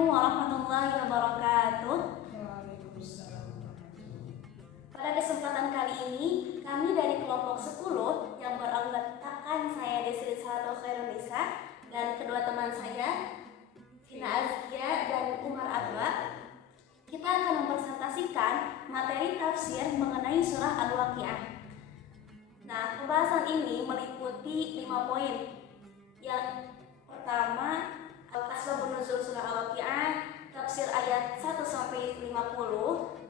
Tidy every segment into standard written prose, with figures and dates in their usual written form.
Assalamualaikum warahmatullahi wabarakatuh. Pada kesempatan kali ini, kami dari kelompok 10 yang beranggotakan saya Desri Salatul Khairunisa dan kedua teman saya, Vina Azkia dan Umar Abba, kita akan mempresentasikan materi tafsir mengenai surah Al-Waqiah. Nah, pembahasan ini meliputi 5 poin. Yang pertama, asbabun nuzul surah Al-Waqiah, tafsir ayat 1-50,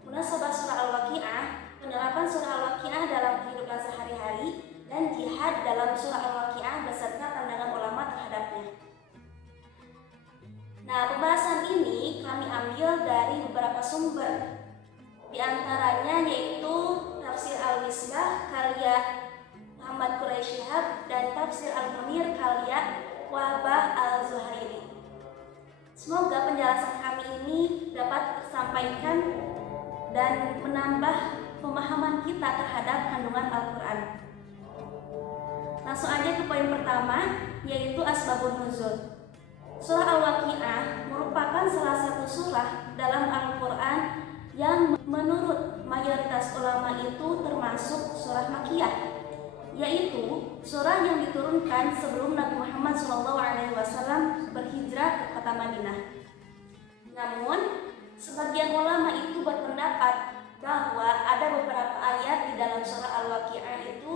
munasabah surah Al-Waqiah, penerapan surah Al-Waqiah dalam kehidupan sehari-hari, dan jihad dalam surah Al-Waqiah beserta pandangan ulama terhadapnya. Nah, pembahasan ini kami ambil dari beberapa sumber. Di antaranya yaitu tafsir Al-Misbah karya Muhammad Quraisy Shihab dan tafsir Al-Munir karya Wahbah Al-Zuhairi. Semoga penjelasan kami ini dapat tersampaikan dan menambah pemahaman kita terhadap kandungan Al-Quran. Langsung aja ke poin pertama, yaitu asbabun nuzul. Surah Al-Waqiah merupakan salah satu surah dalam Al-Quran yang menurut mayoritas ulama itu termasuk surah Makkiyah, yaitu surah yang diturunkan sebelum Nabi Muhammad SAW berhijrah ke kota Madinah. Namun, sebagian ulama itu berpendapat bahwa ada beberapa ayat di dalam surah Al-Waqiah itu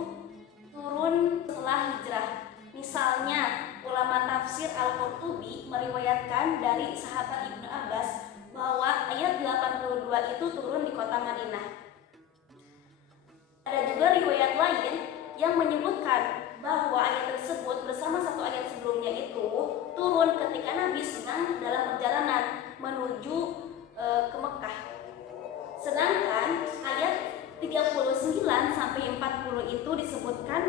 turun setelah hijrah. Misalnya, ulama tafsir Al-Qurtubi meriwayatkan dari sahabat Ibnu Abbas bahwa ayat 82 itu turun di kota Madinah. Ada juga riwayat lain yang menyebutkan bahwa ayat tersebut bersama satu ayat sebelumnya itu turun ketika Nabi sedang dalam perjalanan menuju ke Mekah. Sedangkan ayat 39-40 itu disebutkan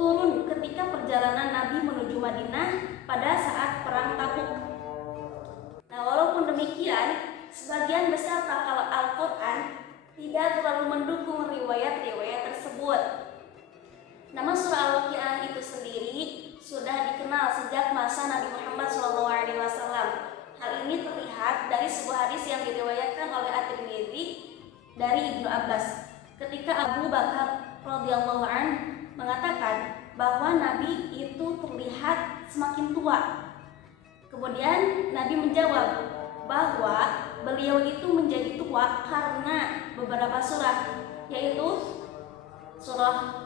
turun ketika perjalanan Nabi menuju Madinah pada saat perang Tabuk. Nah, walaupun demikian, sebagian besar pakar Al-Quran tidak terlalu mendukung riwayat-riwayat tersebut. Nama surah Al-Waqiah itu sendiri sudah dikenal sejak masa Nabi Muhammad SAW. Hal ini terlihat dari sebuah hadis yang diriwayatkan oleh At-Tirmidzi dari Ibnu Abbas. Ketika Abu Bakar radhiyallahu anhu mengatakan bahwa Nabi itu terlihat semakin tua. Kemudian Nabi menjawab bahwa beliau itu menjadi tua karena beberapa surah, yaitu surah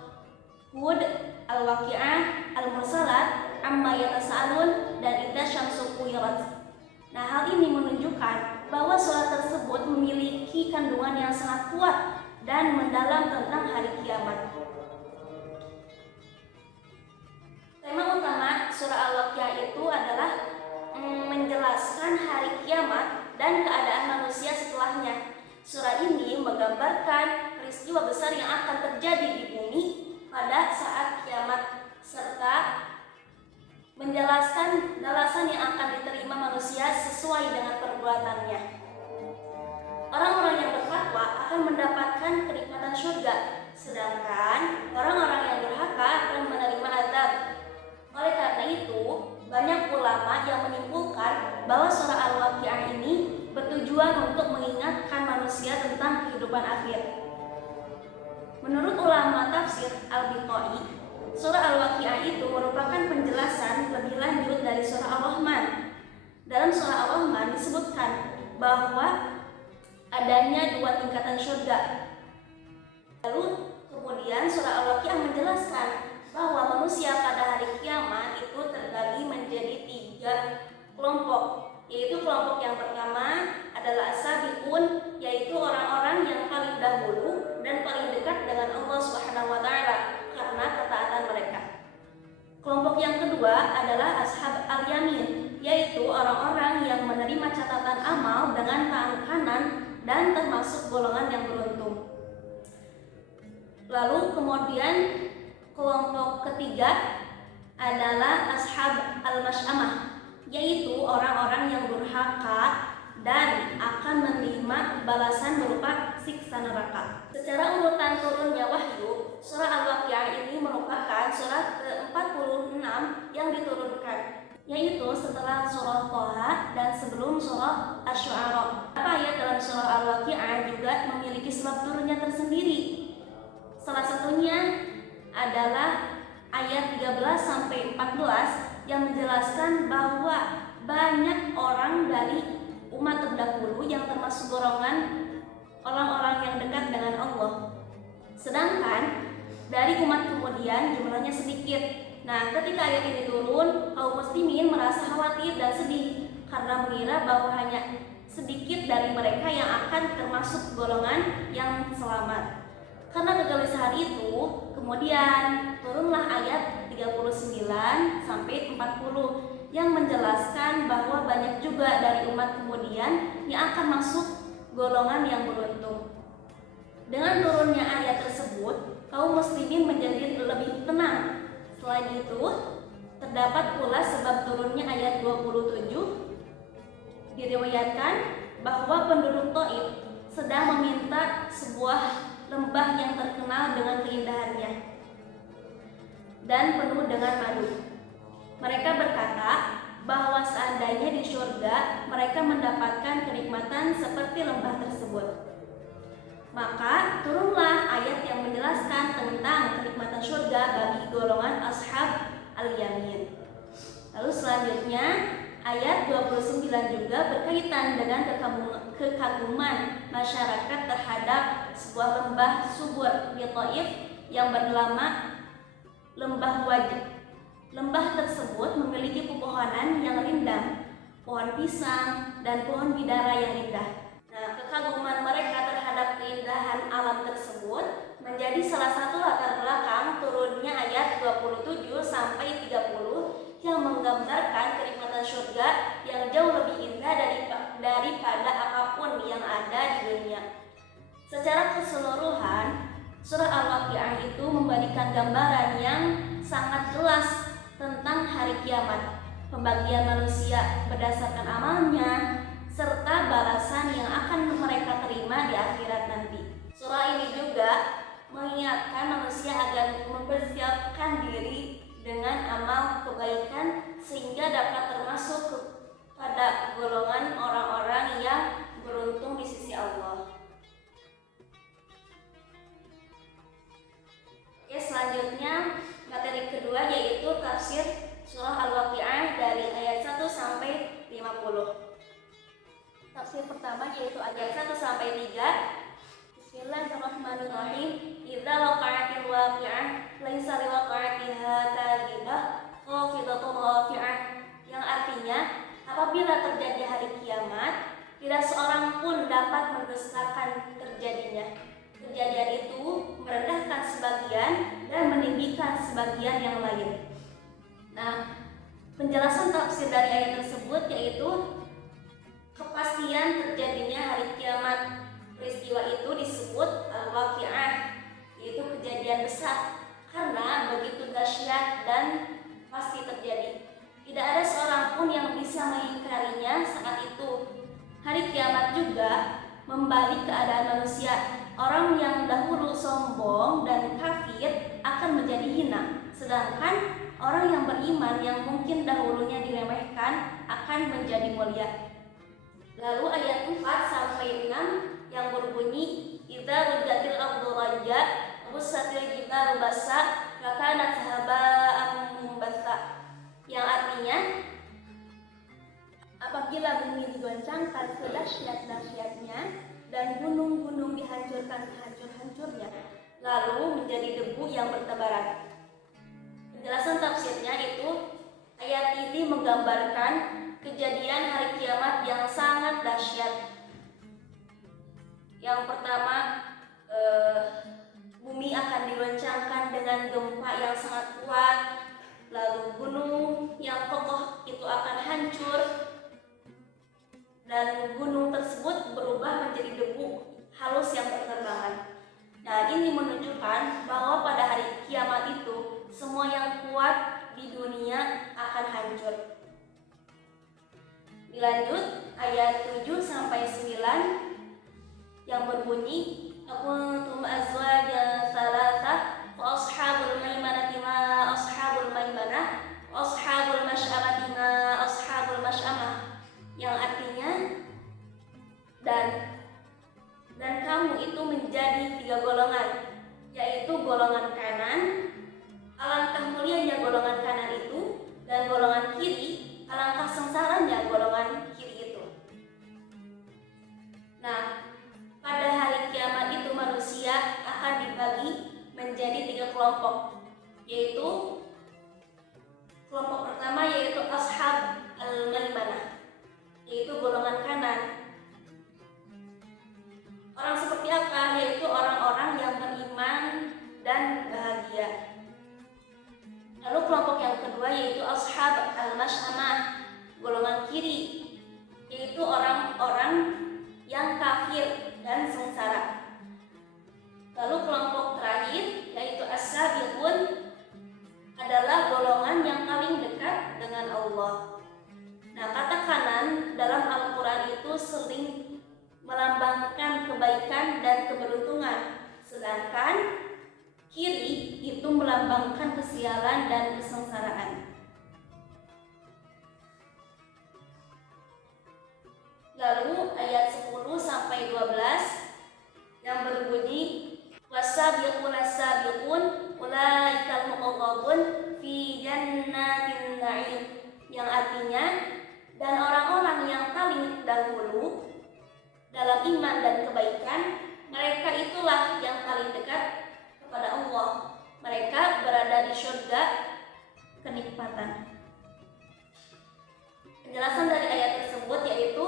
Hud, Al-Waqiah, Al-Mursalat, Amma Yatasa'alun, dan Idza Syamsu Kuwirat. Nah, hal ini menunjukkan bahwa surah tersebut memiliki kandungan yang sangat kuat dan mendalam tentang hari kiamat. Tema utama surah Al-Waqiah itu adalah menjelaskan hari kiamat dan keadaan manusia setelahnya. Surah ini menggambarkan peristiwa besar yang akan terjadi di bumi pada saat kiamat serta menjelaskan balasan yang akan diterima manusia sesuai dengan perbuatannya. Orang-orang yang bertakwa akan mendapatkan kenikmatan surga, sedangkan orang-orang yang durhaka akan menerima azab. Oleh karena itu, banyak ulama yang menyimpulkan bahwa surah Al-Waqiah ini bertujuan untuk mengingatkan manusia tentang kehidupan akhir. Menurut ulama tafsir Al-Biqai, surah Al-Waqiah itu merupakan penjelasan lebih lanjut dari surah Ar-Rahman. Dalam surah Ar-Rahman disebutkan bahwa adanya 2 tingkatan surga. Lalu kemudian surah Al-Waqiah menjelaskan bahwa manusia pada hari kiamat itu terbagi menjadi 3 kelompok, yaitu kelompok yang pertama adalah as-sabiqun, yaitu orang-orang yang paling dahulu dan paling dekat dengan Allah Subhanahu wa taala karena ketaatan mereka. Kelompok yang kedua adalah ashab al-yamin, yaitu orang-orang yang menerima catatan amal dengan tangan kanan dan termasuk golongan yang beruntung. Lalu kemudian kelompok ketiga adalah ashab al-mash'amah, yaitu orang-orang yang durhaka dan akan menerima balasan berupa siksa neraka. Secara urutan turunnya wahyu, surah Al-Waqiah ini merupakan surah ke-46 yang diturunkan, yaitu setelah surah Thaha dan sebelum surah surah Asy-Syu'ara. Ayat dalam surah Al-Waqi'ah juga memiliki sebab turunnya tersendiri. Salah satunya adalah ayat 13 sampai 14 yang menjelaskan bahwa banyak orang dari umat terdahulu yang termasuk golongan orang-orang yang dekat dengan Allah. Sedangkan dari umat kemudian jumlahnya sedikit. Nah, ketika ayat ini turun, kaum muslimin merasa khawatir dan sedih karena mengira bahwa hanya sedikit dari mereka yang akan termasuk golongan yang selamat. Karena kegelisahan itu, kemudian turunlah ayat 39 sampai 40 yang menjelaskan bahwa banyak juga dari umat kemudian yang akan masuk golongan yang beruntung. Dengan turunnya ayat tersebut, kaum muslimin menjadi lebih tenang. Selain itu, terdapat pula sebab turunnya ayat 27. Diriwayatkan bahwa penduduk Thaif sedang meminta sebuah lembah yang terkenal dengan keindahannya dan penuh dengan madu. Mereka berkata bahwa seandainya di surga mereka mendapatkan kenikmatan seperti lembah tersebut. Maka turunlah ayat yang menjelaskan tentang kenikmatan surga bagi golongan ashab al-yamin. Lalu selanjutnya ayat 29 juga berkaitan dengan kekaguman masyarakat terhadap sebuah lembah subur di Thaif yang bernama Lembah Wajid. Lembah tersebut memiliki pepohonan yang rindang, pohon pisang dan pohon bidara yang indah. Nah, kekaguman mereka terhadap keindahan alam tersebut menjadi salah satu latar belakang turunnya ayat 27 sampai 30 yang menggambarkan kenikmatan surga yang jauh lebih indah daripada apapun yang ada di dunia. Secara keseluruhan, surah Al-Waqi'ah itu memberikan gambaran yang sangat jelas tentang hari kiamat, pembagian manusia berdasarkan amalnya, serta balasan yang akan mereka terima di akhirat nanti. Surah ini juga mengingatkan manusia agar mempersiapkan diri dengan amal kebaikan sehingga dapat termasuk pada golongan orang-orang yang beruntung di sisi Allah. Oke, selanjutnya materi kedua yaitu tafsir surah Al-Waqi'ah dari ayat 1 sampai 50. Tafsir pertama yaitu ayat 1 sampai 3. Bismillahirrahmanirrahim. Idza waqa'atil waqi'ah laisa liwaqa'atiha kadhibah khafidatun rafi'ah. Yang artinya, apabila terjadi hari kiamat, tidak seorang pun dapat mendustakan terjadinya. Kejadian itu merendahkan sebagian dan meninggikan sebagian yang lain. Nah, penjelasan tafsir dari ayat tersebut yaitu kepastian terjadinya hari kiamat. Peristiwa itu disebut al-waqi'ah, yaitu kejadian besar karena begitu dahsyat dan pasti terjadi. Tidak ada seorang pun yang bisa mengingkarinya saat itu. Hari kiamat juga membalik keadaan manusia. Orang yang dahulu sombong dan kafir akan menjadi hina, sedangkan orang yang beriman yang mungkin dahulunya diremehkan akan menjadi mulia. Lalu ayat 4 sampai 6 yang berbunyi idza rujjatil ardu rajja wa bussatil jibalu bassa fakanat haba'an munbatha, yang artinya apabila bumi digoncangkan sedahsyat-dahsyatnya dan gunung-gunung dihancurkan sehancur-hancurnya lalu menjadi debu yang bertebaran. Penjelasan tafsirnya itu ayat ini menggambarkan kejadian hari kiamat yang sangat dahsyat. Yang pertama, bumi akan digoncangkan dengan gempa yang sangat kuat, lalu gunung yang kokoh itu akan hancur dan gunung tersebut berubah menjadi debu halus yang berterbangan. Nah, ini menunjukkan bahwa pada hari kiamat itu semua yang kuat di dunia akan hancur. Dilanjut ayat 7 sampai 9 yang berbunyi kuntum azwaja salasah wa ashabul maimanati ma ashabul maimanah wa ashabul masy'amati ma ashabul masy'amah, yang artinya kelompok, yaitu kelompok pertama yaitu ashab al-maimanah, yaitu golongan kanan. Orang seperti apa? Yaitu orang-orang yang beriman dan bahagia. Lalu kelompok yang kedua yaitu ashab al-mash'amah, golongan kiri, yaitu orang-orang yang kafir dan sengsara. Lalu kelompok terakhir yaitu as-sabiqun, adalah golongan yang paling dekat dengan Allah. Nah, kata kanan dalam Al-Quran itu sering melambangkan kebaikan dan keberuntungan, sedangkan kiri itu melambangkan kesialan dan kesengsaraan. Lalu ayat 10 sampai 12 yang berbunyi wasabiqun as-sabiqun ulaikal muqarrabun fi jannatin na'im, yang artinya dan orang-orang yang paling dahulu dalam iman dan kebaikan, mereka itulah yang paling dekat kepada Allah. Mereka berada di surga kenikmatan. Penjelasan dari ayat tersebut yaitu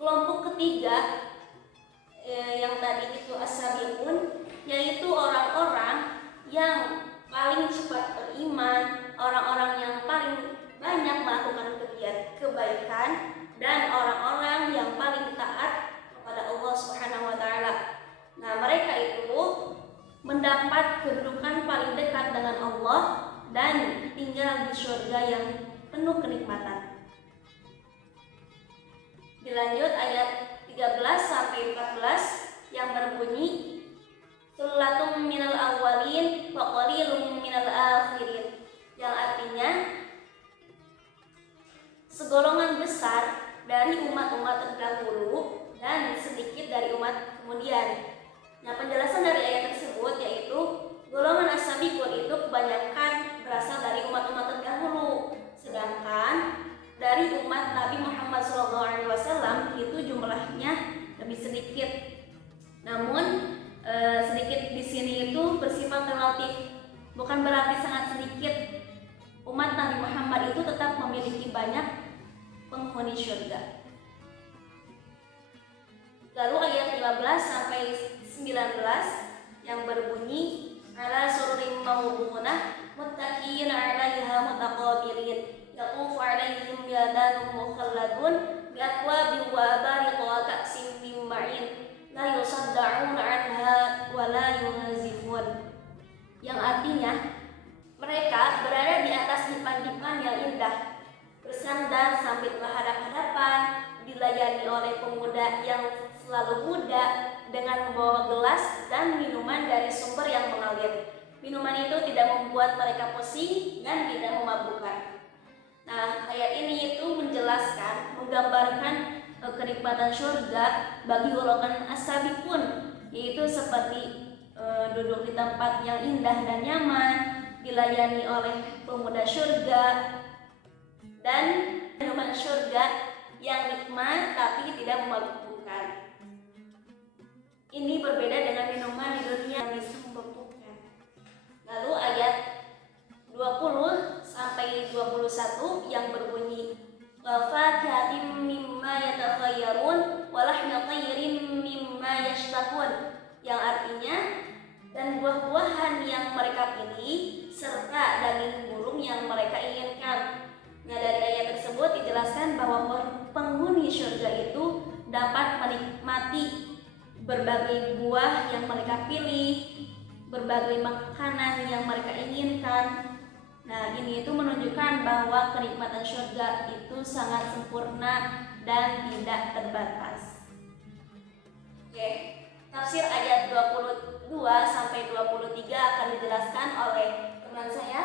kelompok ketiga yang tadi itu as-sabiqun, yaitu orang-orang yang paling cepat beriman, orang-orang yang paling banyak melakukan kebaikan, dan orang-orang yang paling taat kepada Allah Subhanahu wa taala. Nah, mereka itu mendapat kedudukan paling dekat dengan Allah dan tinggal di surga yang penuh kenikmatan. Dilanjut ayat 13 sampai 14 yang berbunyi Sullatum minal awwalin wa qalilum minal akhirin, yang artinya segolongan besar dari umat-umat terdahulu dan sedikit dari umat kemudian. Nah, penjelasan dari ayat tersebut yaitu golongan as-sabiqun itu kebanyakan berasal dari umat-umat terdahulu, sedangkan dari umat Nabi Muhammad SAW itu jumlahnya lebih sedikit. Namun sedikit di sini itu bersifat relatif, bukan berarti sangat sedikit. Umat Nabi Muhammad itu tetap memiliki banyak penghuni surga. Lalu ayat 15 sampai 19 yang berbunyi ala sururim mawdunah muttaqin 'alaiha mutaqabilin yaqufu 'alaihim yadanun mukhalladun bi'akwabin wa abariq wa ka'sin min ma'in la yusaddaun 'anha wa la yunzifun, yang artinya mereka berada di atas dipan-dipan yang indah, bersandar sambil berhadap-hadapan, dilayani oleh pemuda yang selalu muda dengan membawa gelas dan minuman dari sumber yang mengalir. Minuman itu tidak membuat mereka pusing dan tidak memabukkan. Nah, ayat ini itu menjelaskan, menggambarkan kenikmatan surga bagi golongan as-sabiqun, yaitu seperti duduk di tempat yang indah dan nyaman, dilayani oleh pemuda surga, dan minuman surga yang nikmat tapi tidak memabukkan. Ini berbeda dengan minuman di dunia yang bisa memabukkan. Lalu ayat 20 sampai 21 yang berbunyi wa fakihatin mimma yatakhayyarun wa lahmi tayrin mimma yashtahun, yang artinya dan buah-buahan yang mereka pilih serta daging burung yang mereka inginkan. Nah, dari ayat tersebut dijelaskan bahwa penghuni surga itu dapat menikmati berbagai buah yang mereka pilih, berbagai makanan yang mereka inginkan. Nah, ini itu menunjukkan bahwa kenikmatan surga itu sangat sempurna dan tidak terbatas. Oke, tafsir ayat 22 sampai 23 akan dijelaskan oleh teman saya,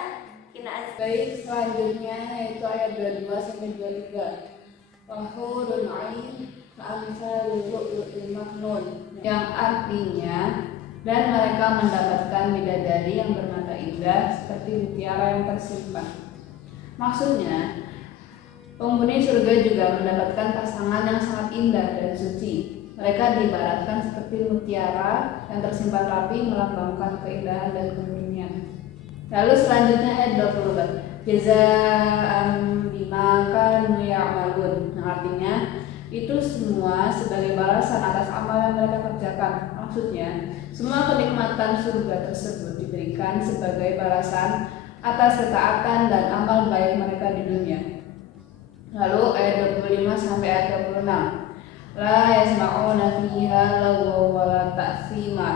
Kina Aziz. Baik, selanjutnya yaitu ayat 22 sampai 23. Wahurun 'ain ka'amsalul lu'lu'il maknun, yang artinya dan mereka mendapatkan bidadari yang bermata indah seperti mutiara yang tersimpan. Maksudnya, penghuni surga juga mendapatkan pasangan yang sangat indah dan suci. Mereka diibaratkan seperti mutiara yang tersimpan rapi melambangkan keindahan dan kemurnian. Lalu selanjutnya ayat 24. Jazaa'an bima kanu ya'malun. Artinya itu semua sebagai balasan atas amal yang mereka kerjakan. Maksudnya, semua kenikmatan surga tersebut diberikan sebagai balasan atas ketaatan dan amal baik mereka di dunia. Lalu ayat 25 sampai ayat 26. La yasma'una fiha lagwa wa la ta'thima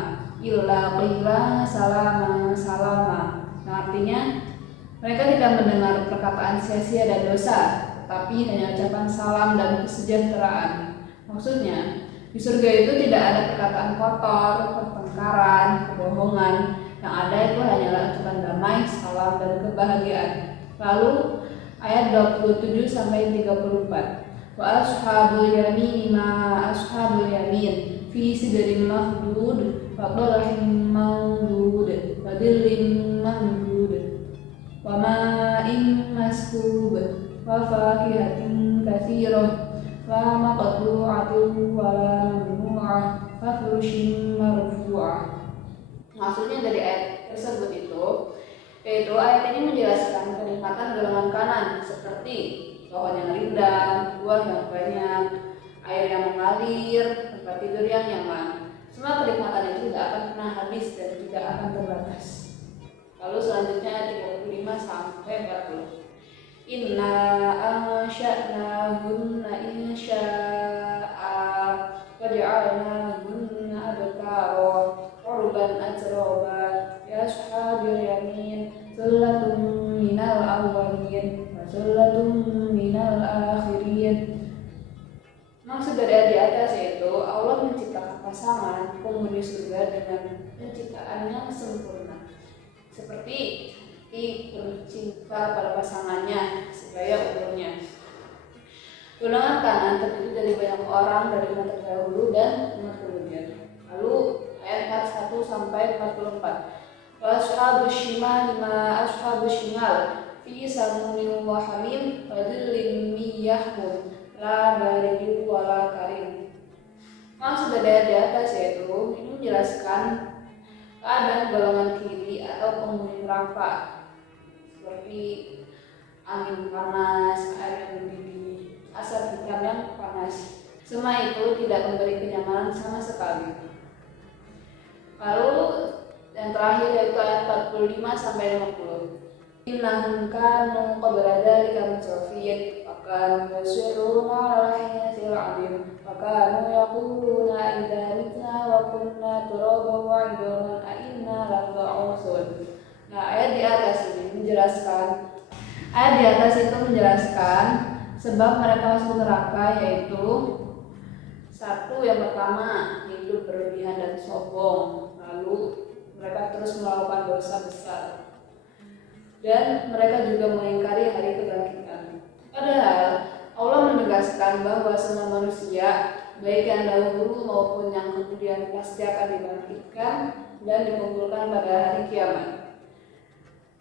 illa qila salama salama. Artinya mereka tidak mendengar perkataan sia-sia dan dosa, tetapi hanya ucapan salam dan kesejahteraan. Maksudnya, di surga itu tidak ada perkataan kotor, pertengkaran, kebohongan. Yang ada itu hanyalah ucapan damai, salam, dan kebahagiaan. Lalu ayat 27 sampai 34. Wa ashabul yamin ma ashabul yamin fi sidrin mahdud wa qalhin mamdud wa dhillin mamdud wa ma'in maskub wa fakihatin katsirah la maqtu'atin wa la mamnu'ah wa furushin marfu'ah. Maksudnya dari ayat tersebut yaitu ayat ini menjelaskan kenikmatan golongan kanan seperti pohon yang rindang, buah yang banyak, air yang mengalir, tempat tidur yang nyaman. Semua kenikmatan itu tidak akan pernah habis dan tidak akan terbatas. Lalu selanjutnya ayat 35 sampai 40. Inna ansha'nahunna insya'a waja'alnahunna abkara urban atraba ya ashabil yamin sullatun minal awwalin wa sullatun minal akhirin. Maksud dari ayat di atas yaitu Allah menciptakan pasangan penghuni surga dengan penciptaan yang sempurna, seperti bercinta pada pasangannya segaya umurnya. Golongan kanan terdiri dari banyak orang dari umat terdahulu dan umat kemudian. Lalu ayat 41 sampai 44. Wa ashabus shimal ma ashabus shimal fi samumin wa hamim wa dhillin min yahmum la baridin wa la karim. Maksud dari di atas yaitu ini menjelaskan keadaan golongan kiri atau penghuni neraka, seperti angin panas, air yang mendidih, asap hitam yang panas. Semua itu tidak memberi kenyamanan sama sekali. Lalu yang terakhir yaitu ayat 45 sampai 50. Innahum kanu qabla dzalika mutrafin wa kanu yusirruna 'ala al-hayatil 'azim wa kanu yaquluna idza mitna wa kunna turaban wa 'idhaman a inna lamab'utsun. Nah, ayat di atas itu menjelaskan sebab mereka masuk neraka, yaitu satu, yang pertama hidup berlebihan dan sombong, lalu mereka terus melakukan dosa besar, dan mereka juga mengingkari hari kebangkitan. Padahal Allah menegaskan bahwa semua manusia, baik yang dahulu maupun yang kemudian, pasti akan dibangkitkan dan dikumpulkan pada hari kiamat.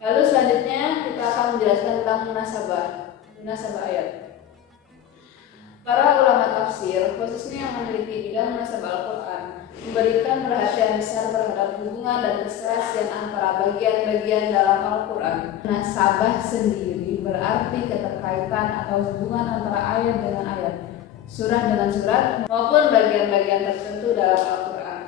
Lalu selanjutnya kita akan menjelaskan tentang munasabah ayat. Para ulama tafsir, khususnya yang meneliti bidang munasabah Al-Quran, memberikan perhatian besar terhadap hubungan dan keserasian antara bagian-bagian dalam Al-Quran. Munasabah sendiri berarti keterkaitan atau hubungan antara ayat dengan ayat, surah dengan surat, maupun bagian-bagian tertentu dalam Al-Quran.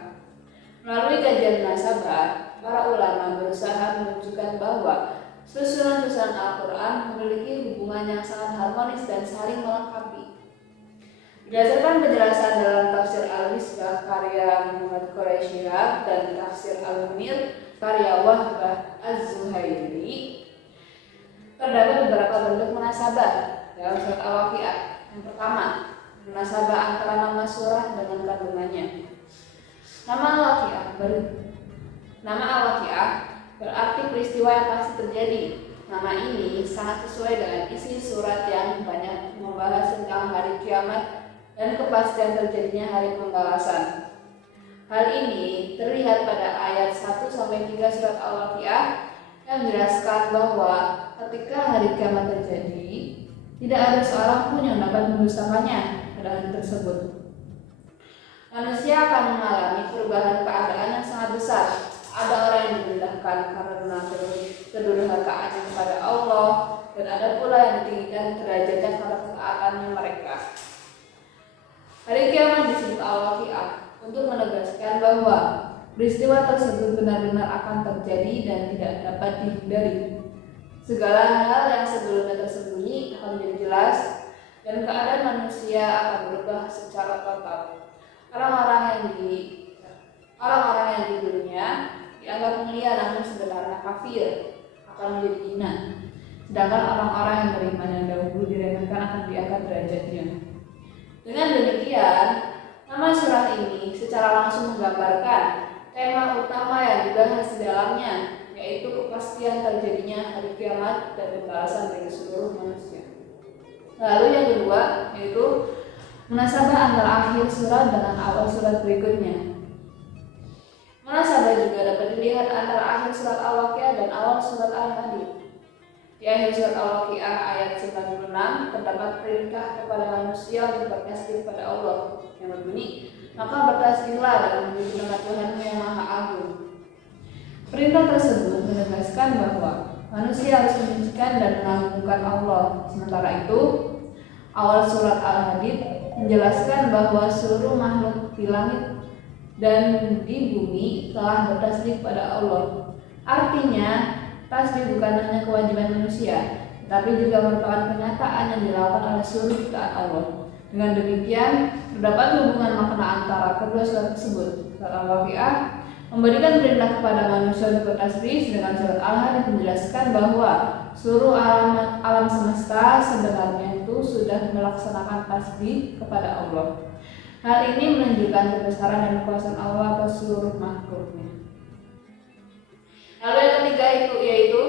Melalui kajian munasabah, para ulama berusaha menunjukkan bahwa susunan-susunan Al-Quran memiliki hubungan yang sangat harmonis dan saling melengkapi. Berdasarkan penjelasan dalam tafsir Al-Misbah karya Muhammad Quraisyihab dan tafsir Al-Munir karya Wahbah Az-Zuhairi, terdapat beberapa bentuk munasabah dalam surat Al-Waqiah. Yang pertama, munasabah antara nama surah dengan kandungannya. Nama Al-Waqiah berarti peristiwa yang pasti terjadi. Nama ini sangat sesuai dengan isi surat yang banyak membahas tentang hari kiamat dan kepastian terjadinya hari pembalasan. Hal ini terlihat pada ayat 1-3 surat Al-Waqiah yang menjelaskan bahwa ketika hari kiamat terjadi, tidak ada seorang pun yang dapat mendustakannya pada hari tersebut. Manusia akan mengalami perubahan keadaan yang sangat besar. ada orang yang direndahkan karena kedurhakaannya kepada Allah, dan ada pula yang ditinggikan derajatnya karena ketaatannya mereka. Hari kiamat disebut al-waqi'ah untuk menegaskan bahwa peristiwa tersebut benar-benar akan terjadi dan tidak dapat dihindari. Segala hal yang sebelumnya tersembunyi akan menjadi jelas, dan keadaan manusia akan berubah secara total. Orang-orang yang di dunia dianggap mulia namun sebenarnya kafir akan menjadi hina. Sedangkan orang-orang yang beriman yang dahulu diremehkan akan diangkat derajatnya. Dengan demikian, nama surah ini secara langsung menggambarkan tema utama yang dibahas di dalamnya, yaitu kepastian terjadinya hari kiamat dan pembalasan bagi seluruh manusia. Lalu yang kedua yaitu munasabah antara akhir surat dengan awal surat berikutnya. Munasabah juga dapat dilihat antara akhir surat Al-Waqiah dan awal surat Al-Hadid. Di akhir surat Al-Waqiah ayat 96 terdapat perintah kepada manusia untuk bertasbih kepada Allah yang berbunyi, maka bertasbihlah dan memuji nama Tuhanmu yang Maha Agung. Perintah tersebut menegaskan bahwa manusia harus menyucikan dan mengagungkan Allah. Sementara itu, awal surat Al-Hadid menjelaskan bahwa seluruh makhluk di langit dan di bumi telah bertasbih kepada Allah. Artinya, tasbih bukan hanya kewajiban manusia, tetapi juga merupakan kenyataan yang dilakukan oleh seluruh ciptaan Allah. Dengan demikian, terdapat hubungan makna antara kedua surat tersebut. Surat Al-Waqiah memberikan perintah kepada manusia untuk bertasbih, sedangkan surat Al-Hadid menjelaskan bahwa seluruh alam semesta sebenarnya itu sudah melaksanakan tasbih kepada Allah. Hal ini menunjukkan kebesaran dan kekuasaan Allah atas seluruh makhluknya. Lalu yang ketiga yaitu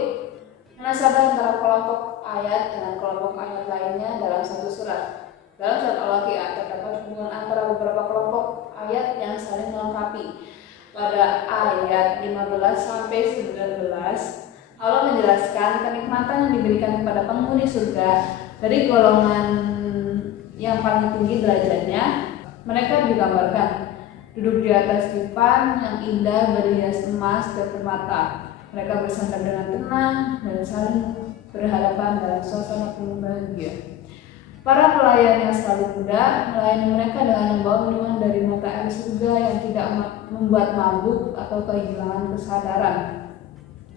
munasabah antara kelompok ayat dengan kelompok ayat lainnya dalam satu surat. Dalam surat Al-Waqiah terdapat hubungan antara beberapa kelompok ayat yang saling melengkapi. Pada ayat 15 sampai 19, Allah menjelaskan kenikmatan yang diberikan kepada penghuni surga dari golongan yang paling tinggi derajatnya. Mereka digambarkan duduk di atas dipan yang indah berhias emas dan permata. Mereka bersandar dengan tenang dan saling berhadapan dalam suasana penuh bahagia. Para pelayan yang selalu muda melayani mereka dengan membawa minuman dari mata air surga yang tidak membuat mabuk atau kehilangan kesadaran.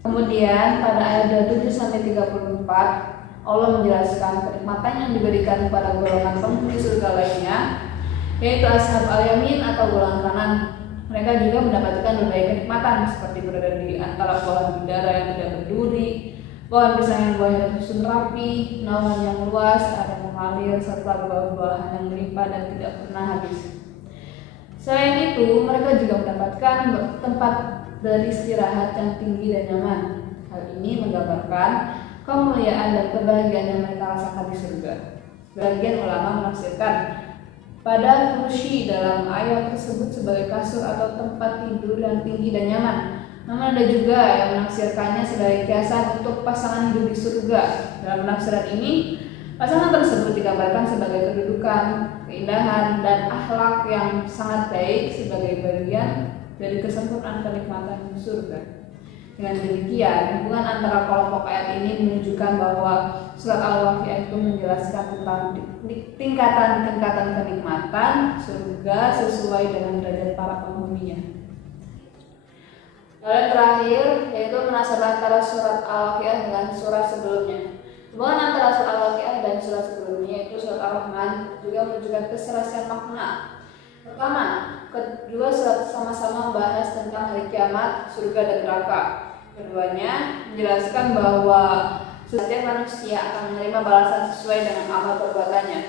Kemudian pada ayat 27 sampai 34, Allah menjelaskan kenikmatan yang diberikan kepada golongan penghuni surga lainnya, yaitu ashab al-yamin atau golongan kanan. Mereka juga mendapatkan berbagai kenikmatan seperti berada di antara pohon bidara yang tidak berduri, pohon pisang yang buahnya tersusun rapi, naungan yang luas, ada mengalir, serta buah-buahan yang melimpah dan tidak pernah habis. Selain itu, mereka juga mendapatkan tempat beristirahat yang tinggi dan nyaman. Hal ini menggambarkan kemuliaan dan kebahagiaan yang mereka rasakan di surga. Sebagian ulama menafsirkan pada kursi dalam ayat tersebut sebagai kasur atau tempat tidur yang tinggi dan nyaman. Namun ada juga yang menafsirkannya sebagai kiasan untuk pasangan hidup di surga. Dalam penafsiran ini, pasangan tersebut digambarkan sebagai kedudukan, keindahan, dan akhlak yang sangat baik sebagai bagian dari kesempurnaan kenikmatan surga. Dengan demikian, hubungan antara kelompok ayat ini menunjukkan bahwa surat Al-Waqiah itu menjelaskan tentang tingkatan-tingkatan kenikmatan surga sesuai dengan derajat para penghuninya. Lalu yang terakhir yaitu munasabah antara surat Al-Waqiah dengan surat sebelumnya. Hubungan antara surat Al-Waqiah dan surat sebelumnya yaitu surat Ar-Rahman juga menunjukkan keserasian makna. Pertama, kedua surat sama-sama membahas tentang hari kiamat, surga dan neraka. Keduanya menjelaskan bahwa setiap manusia akan menerima balasan sesuai dengan amal perbuatannya.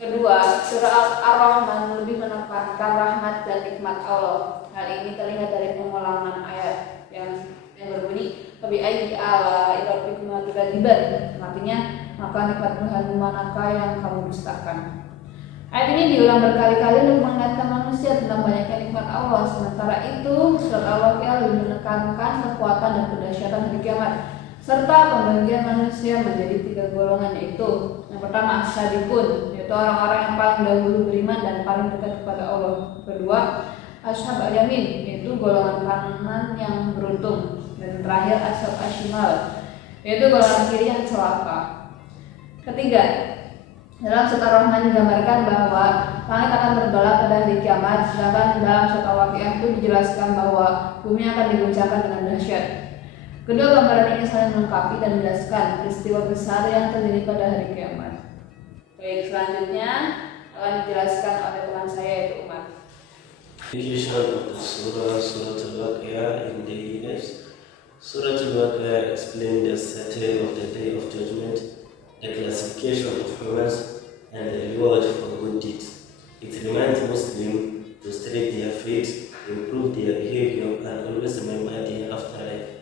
Kedua, surah Ar-Rahman lebih menekankan rahmat dan nikmat Allah. Hal ini terlihat dari pengulangan ayat yang berbunyi Fabi'ayyi ala'i rabbikuma tukadziban. Artinya, maka nikmat Tuhanmu manakah yang kamu dustakan. Ayat ini diulang berkali-kali untuk mengingatkan manusia tentang banyaknya nikmat Allah. Sementara itu, surat Al-Waqiah lebih menekankan kekuatan dan kedahsyatan hari kiamat serta pembagian manusia menjadi 3 golongan, yaitu yang pertama as-sadiqun, yaitu orang-orang yang paling dahulu beriman dan paling dekat kepada Allah. Kedua, ashab al-yamin, yaitu golongan kanan yang beruntung, dan terakhir ashab ashimal, yaitu golongan kiri yang celaka. Ketiga, dalam surat Ar-Rahman digambarkan bahwa langit akan terbelah pada hari kiamat, sedangkan dalam surat Al-Waqiah itu dijelaskan bahwa bumi akan diguncangkan dengan dahsyat. Kedua gambaran ini saling melengkapi dan menjelaskan peristiwa besar yang terjadi pada hari kiamat. Baik, selanjutnya akan dijelaskan oleh teman saya yaitu Umar. Application of the Surah Al-Waqiah in daily lives. Surah Al-Waqiah explains the setting of the Day of Judgment, the classification of humans, and the reward for good deeds. It reminds Muslims to strengthen their faith, improve their behavior, and always remember their afterlife.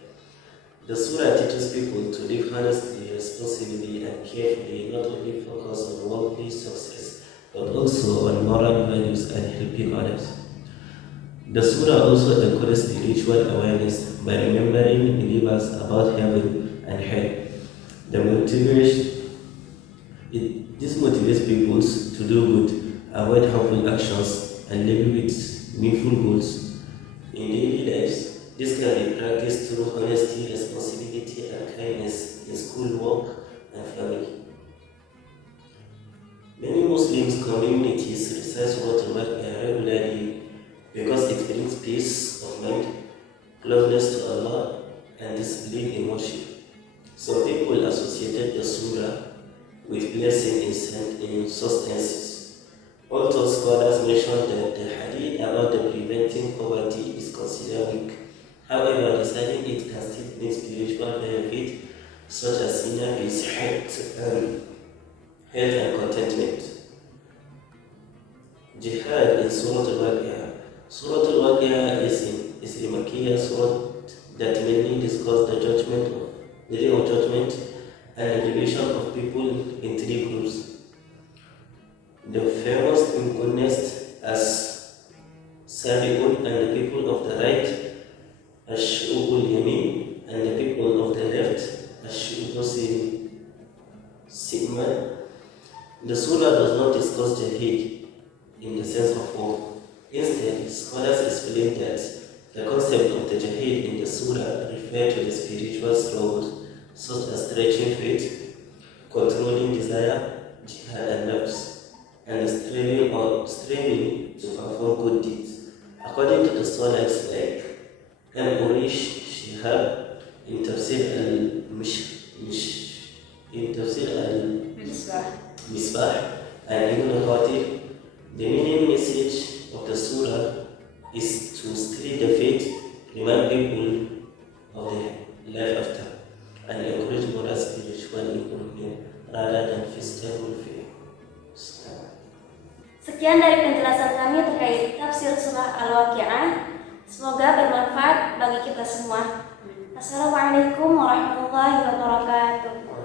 The surah teaches people to live honestly, responsibly, and carefully, not only focus on worldly success, but also on moral values and helping others. The surah also encourages spiritual awareness by remembering believers about heaven and hell. This motivates people to do good, avoid harmful actions, and live with meaningful goals. In daily lives, this can be practiced through honesty, responsibility, and kindness in school, work, and family. Many Muslim communities recite Surah Al-Waqiah regularly because it brings peace of mind, closeness to Allah, and discipline in worship. Some people associated the surah with blessing in substances. Although scholars mention that the hadith about the preventing poverty is considered weak, however, reciting it can still bring spiritual benefit such as inner peace, health and contentment. Jihad in Surah Al-Waqiah. Surah Al-Waqiah is a Makkiyah surah that mainly discusses the Day of Judgment and the division of people in three groups. The famous in goodness as Sabiqun and the people of the right, Ash-Shubul Yamin, and the people of the left, Ash-Shubul Sigman. The surah does not discuss jihad in the sense of war. Instead, scholars explain that the concept of the jihad in the surah refers to the spiritual struggles such as stretching faith, controlling desire, jihad and nafs, and striving to perform good deeds. According to the scholars like Al-Urish Shihab in Tafsir al-Misbah and Ibn Khatib, the meaning message of the surah is to strengthen the faith, remind people of the life after, and encourage moral spiritual improvement rather than physical welfare. Sekian dari penjelasan kami terkait tafsir surah Al-Waqiah. Semoga bermanfaat bagi kita semua. Assalamualaikum warahmatullahi wabarakatuh.